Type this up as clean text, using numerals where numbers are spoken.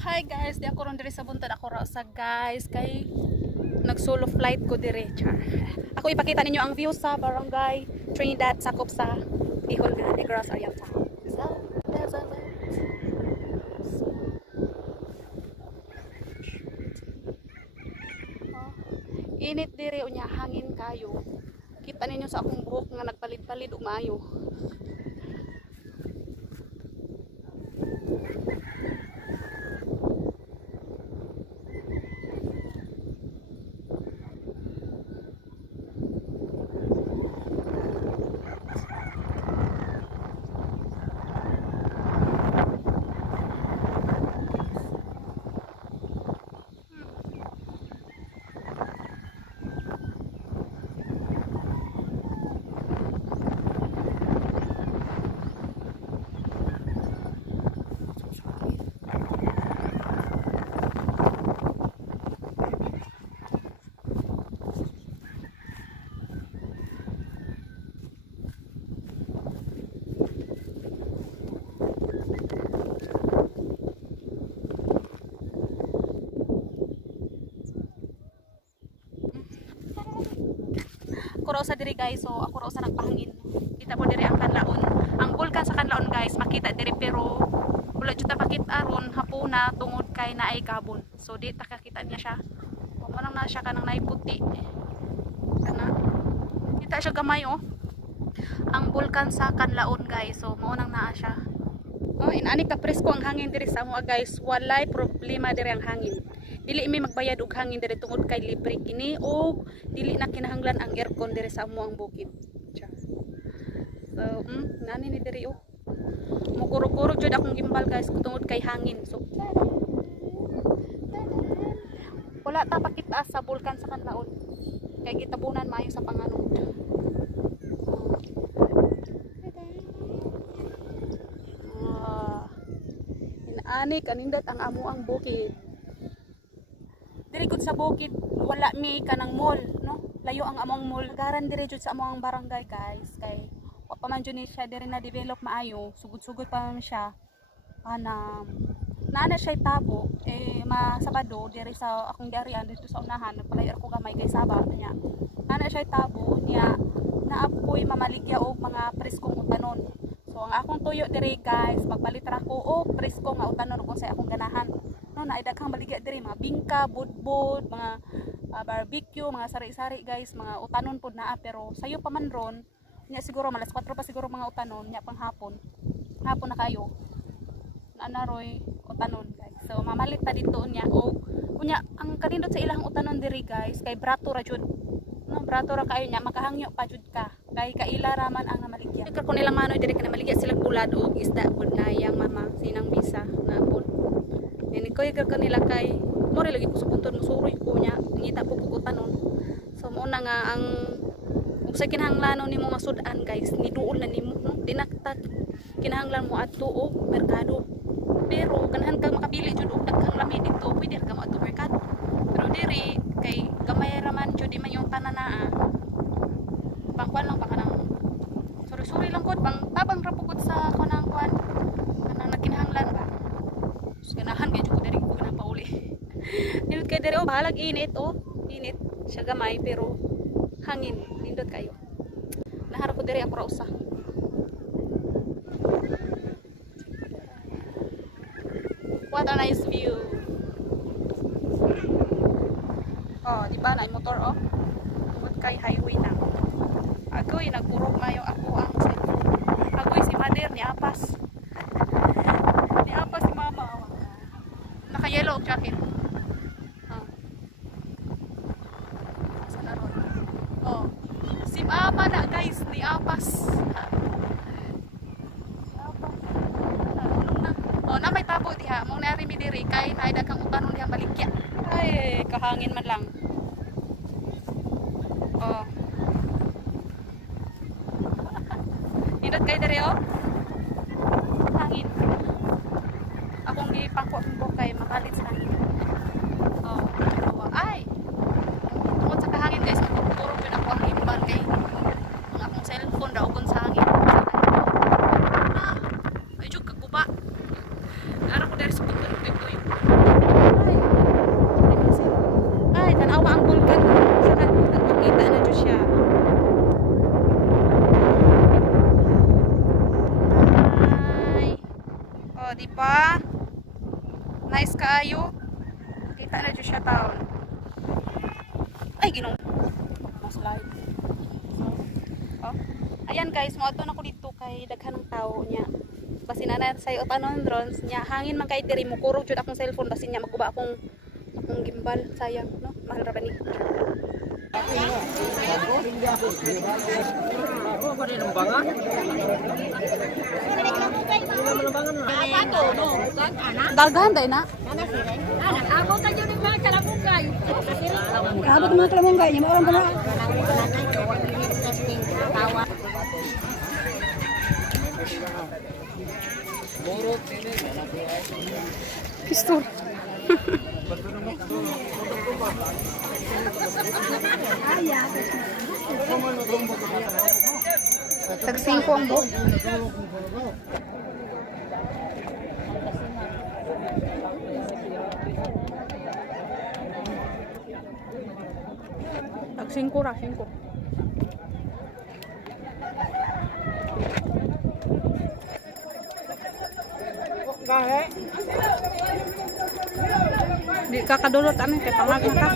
Hi guys, di ako ron diri sa buntad ako ra sa guys kay nag solo flight ko dire char. Ako ipakita ninyo ang view sa barangay Trinidad sakop sa Bicol Villa Negros area town. So, there's a init dire unya hangin kayo. Kita ninyo sa akong buhok nga nagpalit-palit umayo. Ako raw sa diri guys, so ako raw sa nagpahangin. Kita mo diri ang kanlaon. Ang bulkan sa kanlaon guys, makita diri pero wala jud ta makita ron hapuna tungod kay naay kabon. So di ta kakita niya siya. Mo nang na siya kanang naay puti. Kana kita siya gamay oh. Ang bulkan sa kanlaon guys, so mao nang naa siya. Oh, inani ka presko ang hangin diri sa amoa guys. Walay problema diri ang hangin. Dili mi magbayad og hangin diri tungod kay libre kini o dili na kinahanglan ang aircon diri sa amoang bukid. So, nani ni diri oh. Mugurog-gurog jud akong gimbal guys tungod kay hangin. So, wala ta pakita sa bulkan sa kanlaon. Kay gitabunan maayo sa panganong. Ani kanindot ang amoang bukid. Diri gud sa bukid wala mi kanang mall no, layo ang among mall. Garan diri jud sa among barangay guys kay wa pa man jud ni siya diri na develop maayo, sugod-sugod pa man siya. Naana siya tabo masabado diri sa akong diaryan dito sa unahan nagpalayo ko gamay kay Sabah niya. Naana siya tabo niya naapoy mamaligya og mga preskong utanon. So ang akong tuyo diri guys, magpalit ra ko og presko nga utanon kung sa akong ganahan. No, na daghang baligya diri mga bingka, budbud, mga barbecue, mga sari-sari guys, mga utanon pod naa pero sayo pa man ron, nya siguro malas 4 pa siguro mga utanon nya pang hapon. Hapon na kayo. Ana roy utanon guys. So mamalit ta dito nya og unya ang kanindot sa ilang utanon diri guys kay brato ra jud. No, brato ra kayo nya makahangyo pa jud ka. Kay kaila raman ang namaligya. Kaya ko nilang manoy diri ka namaligya sila bulad og isda pod na yang mama sinang bisa na pod. Nini ko yung kanila kay mori lagi ko sa punton musuroy ko nya ngita po kukutan nun. So mo na nga ang kung sa kinahanglanon nimo masudan guys niduol na nimo no? Dinaktak kinahanglan mo adto og merkado. Pero ganahan kang makabili jud og daghang lami dito pwede ka mo adto merkado. Pero diri kay gamay ra man jud di man yung tananaa. Pangkuan lang pa kanang suri-suri lang pod pang tabang ra pugod sa kanang kuan kanang nakinahanglan ba. Ganahan kay jud diri ko na pauli. Nindot kay diri oh bahalag init oh. Init siya gamay pero hangin nindot kayo. Naharap ko diri ako ra usa. What a nice view. Oh, di ba na motor oh. Tungod kay highway na. Agoy nagpurog mayo ako ang cellphone. Agoy si Mader ni Apas. Ni Apas si Mama. Naka-yellow jacket. Sana ron. Oh. Si Mama na guys, ni Apas. Oh, na may tabo diha. Mong naari mi diri kay naay daghang utanon diha baligya. Ay, kahangin man lang. Oh. Indot kay diri oh. Hangin. Akong gipangko kay makalit sa hangin. Oh, ay. Tungod sa kahangin guys, magtuturo pud ako ang imbal kay ang akong cellphone daw kon sa hangin. Ay jud kaguba. Ara ko diri sa pagtuyo. Nice kaayo. Kita na dyan siya taon. Ay, ginong. Mas live. Oh. Ayan guys, moadto na ko dito kay daghan ng tao niya. Basi na say utanon drones niya. Hangin man kay diri mo kurog jud akong cellphone basi niya maguba akong gimbal. Sayang, no? Mahal ra ba ni? Daghan day na. Abot aja ning mga kalabugay. Abot mga kalamungay, yung orang kana. Pistol. Tag 5 ang buhok. Tag 5 ra, 5. Di kakadulot kami kay pangag na ka.